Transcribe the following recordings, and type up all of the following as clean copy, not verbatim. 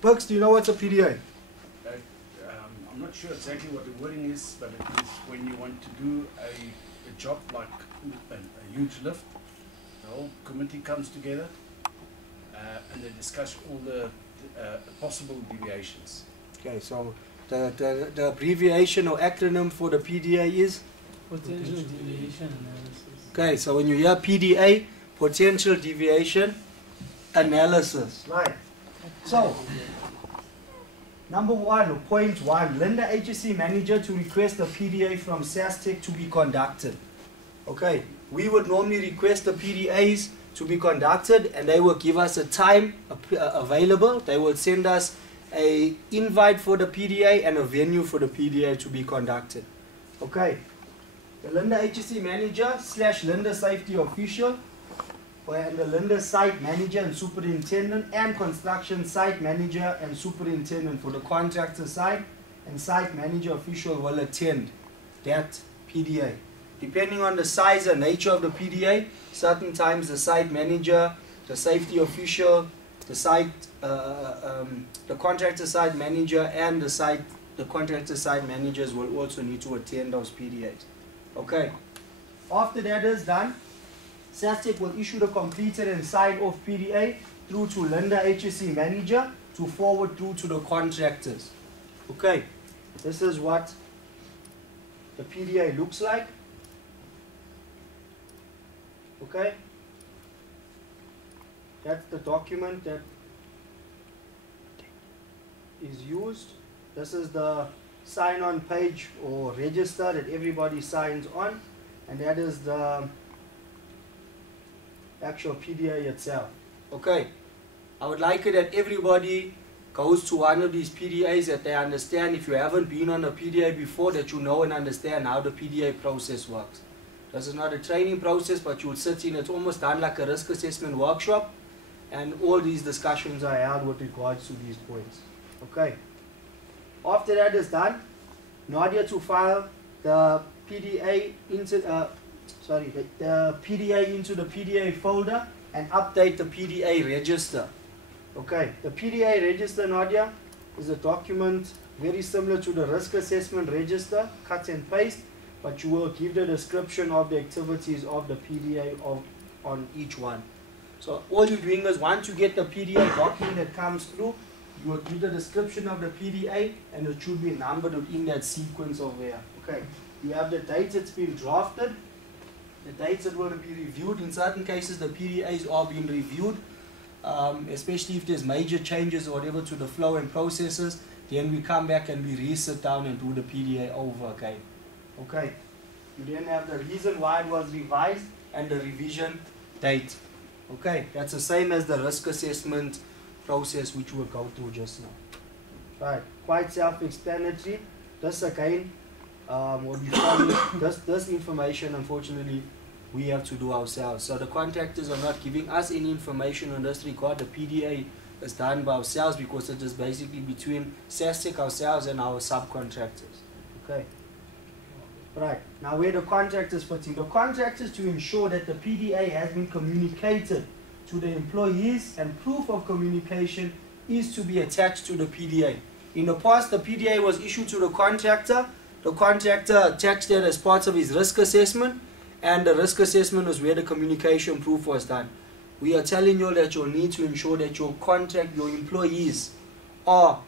Perks, do you know what's a PDA? I'm not sure exactly what the wording is, but it is when you want to do a job like a huge lift, the whole committee comes together and they discuss all the possible deviations. Okay, so the abbreviation or acronym for the PDA is? Potential deviation analysis. Okay, so when you hear PDA, potential deviation analysis. Right. So, number one, or point one, Linde HSE manager to request a PDA from SASTEC to be conducted. Okay, we would normally request the PDAs to be conducted and they will give us a time available. They will send us an invite for the PDA and a venue for the PDA to be conducted. Okay, the Linde HSE manager / Linde safety official and the Linde site manager and superintendent and construction site manager and superintendent for the contractor side and site manager official will attend that PDA. Depending on the size and nature of the PDA, certain times the site manager, the safety official, the site, the contractor site manager and the contractor site managers will also need to attend those PDAs. Okay. After that is done, SASTEC will issue the completed and signed off PDA through to Linde HSE manager to forward through to the contractors. Okay, this is what the PDA looks like. Okay, that's the document that is used. This is the sign on page or register that everybody signs on, and that is the actual PDA itself. Okay, I would like it that everybody goes to one of these PDAs that they understand. If you haven't been on a PDA before, that you know and understand how the PDA process works. This is not a training process, but you would sit in, it's almost done like a risk assessment workshop, and all these discussions are held with regards to these points. Okay, after that is done, Nadia to file the PDA into the PDA into the PDA folder and update the PDA register. Okay, the PDA register, Nadia, is a document very similar to the risk assessment register, cut and paste, but you will give the description of the activities of the PDA on each one. So all you're doing is once you get the PDA document that comes through, you will give the description of the PDA and it should be numbered in that sequence over here. Okay, you have the dates it's been drafted, the dates that will be reviewed. In certain cases the PDAs are being reviewed, especially if there's major changes or whatever to the flow and processes, then we come back and we re-sit down and do the PDA over again. Okay, you then have the reason why it was revised and the revision date. Okay, that's the same as the risk assessment process which we'll go through just now. Right, quite self-explanatory. This again, this information unfortunately we have to do ourselves. So the contractors are not giving us any information on this regard. The PDA is done by ourselves because it is basically between SASTEC, ourselves, and our subcontractors. Okay. Right, now where the contractors fit in. The contractors to ensure that the PDA has been communicated to the employees and proof of communication is to be attached to the PDA. In the past, the PDA was issued to the contractor attached that as part of his risk assessment, and the risk assessment was where the communication proof was done. We are telling you that you'll need to ensure that your employees are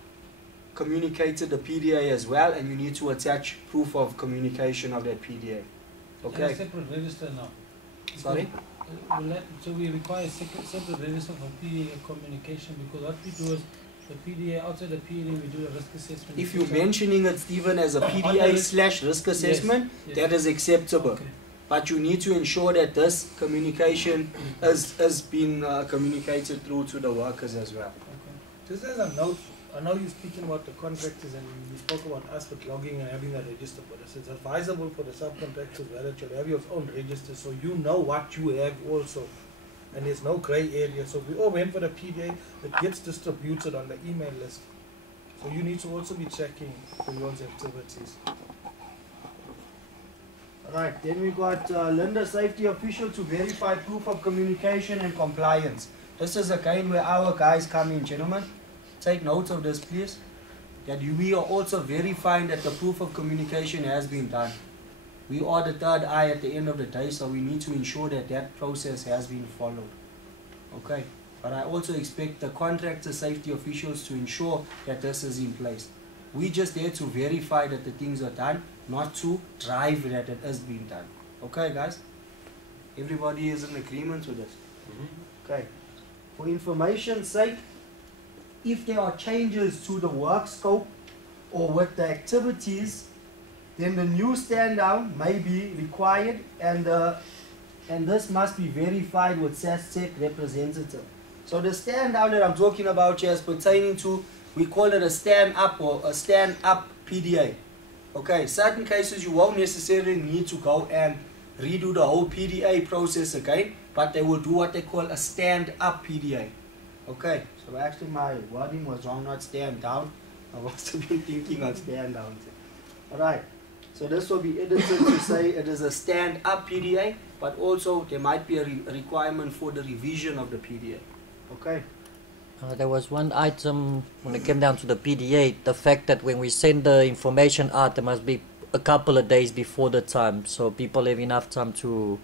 communicated the PDA as well, and you need to attach proof of communication of that PDA. Okay. And a separate register now. Sorry? So we require a separate register for PDA communication, because what we do is the PDA, outside the PDA we do a risk assessment. If you're mentioning it, Stephen, as a PDA / risk assessment, yes. that is acceptable. Okay. But you need to ensure that this communication has been communicated through to the workers as well. Okay. Just as a note, I know you're speaking about the contractors and you spoke about us with logging and having a register for this. It's advisable for the subcontractors that you'll have your own register so you know what you have also. And there's no grey area. So if we all went for the PDA, it gets distributed on the email list. So you need to also be checking everyone's activities. Right, then we got Linde safety official to verify proof of communication and compliance. This is again where our guys come in, gentlemen. take notes of this please, that we are also verifying that the proof of communication has been done. We are the third eye at the end of the day, so we need to ensure that that process has been followed. Okay, but I also expect the contractor safety officials to ensure that this is in place. We just there to verify that the things are done, not to drive that it is being done. Okay guys? Everybody is in agreement with this? Okay. For information's sake, if there are changes to the work scope or with the activities, then the new stand down may be required, and this must be verified with SASTEC representative. So the stand down that I'm talking about here is pertaining to, we call it a stand up or a stand up PDA. Okay, certain cases you won't necessarily need to go and redo the whole PDA process again, but they will do what they call a stand up PDA. Okay, so actually my wording was wrong, not stand down. I must have been thinking on stand down. Alright, so this will be edited to say it is a stand up PDA, but also there might be a requirement for the revision of the PDA. Okay. There was one item when it came down to the PDA, the fact that when we send the information out, there must be a couple of days before the time, so people have enough time to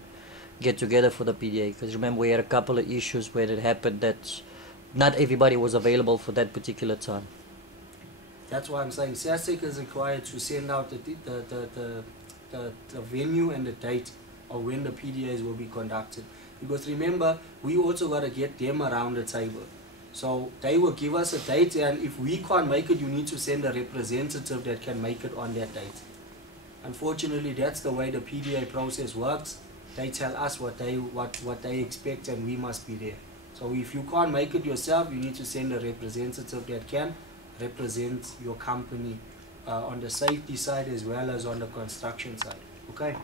get together for the PDA. Because remember, we had a couple of issues where it happened that not everybody was available for that particular time. That's why I'm saying SASTEC is required to send out the venue and the date of when the PDAs will be conducted. Because remember, we also got to get them around the table. So they will give us a date, and if we can't make it, you need to send a representative that can make it on that date. Unfortunately, that's the way the PDA process works. They tell us what they expect, and we must be there. So if you can't make it yourself, you need to send a representative that can represent your company on the safety side as well as on the construction side. Okay?